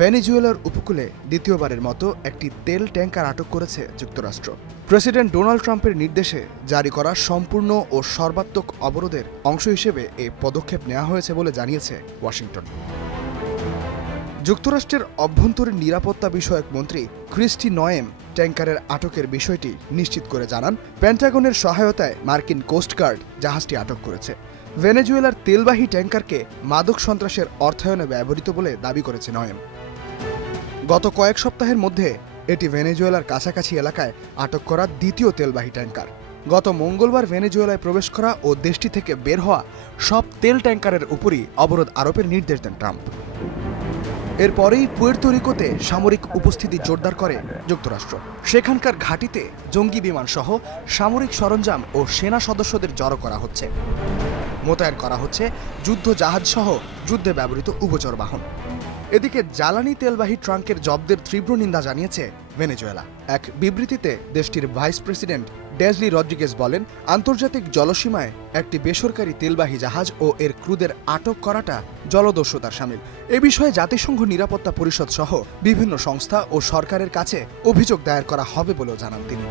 ভেনেজুয়েলার উপকূলে দ্বিতীয়বারের মতো একটি তেল ট্যাঙ্কার আটক করেছে যুক্তরাষ্ট্র। প্রেসিডেন্ট ডোনাল্ড ট্রাম্পের নির্দেশে জারি করা সম্পূর্ণ ও সর্বাত্মক অবরোধের অংশ হিসেবে এই পদক্ষেপ নেওয়া হয়েছে বলে জানিয়েছে ওয়াশিংটন। যুক্তরাষ্ট্রের অভ্যন্তরীণ নিরাপত্তা বিষয়ক মন্ত্রী ক্রিস্টি নয়েম ট্যাঙ্কারের আটকের বিষয়টি নিশ্চিত করে জানান, পেন্টাগনের সহায়তায় মার্কিন কোস্টগার্ড জাহাজটি আটক করেছে। ভেনেজুয়েলার তেলবাহী ট্যাঙ্কারকে মাদক সন্ত্রাসের অর্থায়নে ব্যবহৃত বলে দাবি করেছে নয়েম। গত কয়েক সপ্তাহের মধ্যে এটি ভেনেজুয়েলার কাছাকাছি এলাকায় আটক করা দ্বিতীয় তেলবাহী ট্যাঙ্কার। গত মঙ্গলবার ভেনেজুয়েলায় প্রবেশ করা ও দেশটি থেকে বের হওয়া সব তেল ট্যাঙ্কারের উপরই অবরোধ আরোপের নির্দেশ দেন ট্রাম্প। এরপরেই পুয়ের্তো রিকোতে সামরিক উপস্থিতি জোরদার করে যুক্তরাষ্ট্র। সেখানকার ঘাঁটিতে জঙ্গি বিমান সহ সামরিক সরঞ্জাম ও সেনা সদস্যদের জড়ো করা হচ্ছে। মোতায়েন করা হচ্ছে যুদ্ধ জাহাজ সহ যুদ্ধে ব্যবহৃত উভচর বাহন। এদিকে জ্বালানি তেলবাহী ট্রাঙ্কের জব্দের তীব্র নিন্দা জানিয়েছে ভেনেজুয়েলা। এক বিবৃতিতে দেশটির ভাইস প্রেসিডেন্ট ডেজলি রদ্রিগেজ বলেন, আন্তর্জাতিক জলসীমায় একটি বেসরকারি তেলবাহী জাহাজ ও এর ক্রুদের আটক করাটা জলদস্যুতার শামিল। এ বিষয়ে জাতিসংঘ নিরাপত্তা পরিষদ সহ বিভিন্ন সংস্থা ও সরকারের কাছে অভিযোগ দায়ের করা হবে বলেও জানান তিনি।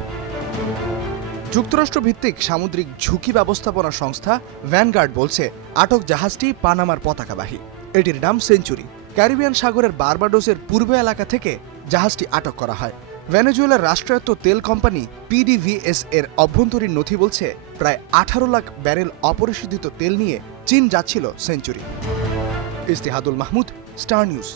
যুক্তরাষ্ট্র ভিত্তিক সামুদ্রিক ঝুঁকি ব্যবস্থাপনা সংস্থা ভ্যানগার্ড বলছে, আটক জাহাজটি পানামার পতাকাবাহী। এটির নাম সেঞ্চুরি। ক্যারিবিয়ান সাগরের বারবাডোসের পূর্ব এলাকা থেকে জাহাজটি আটক করা হয়। ভেনেজুয়েলার রাষ্ট্রায়ত্ত তেল কোম্পানি পিডিভিএস এর অভ্যন্তরীণ নথি বলছে, প্রায় 18 লাখ ব্যারেল অপরিশোধিত তেল নিয়ে চীন যাচ্ছিল Century. Ishtehadul Mahmud, Star news.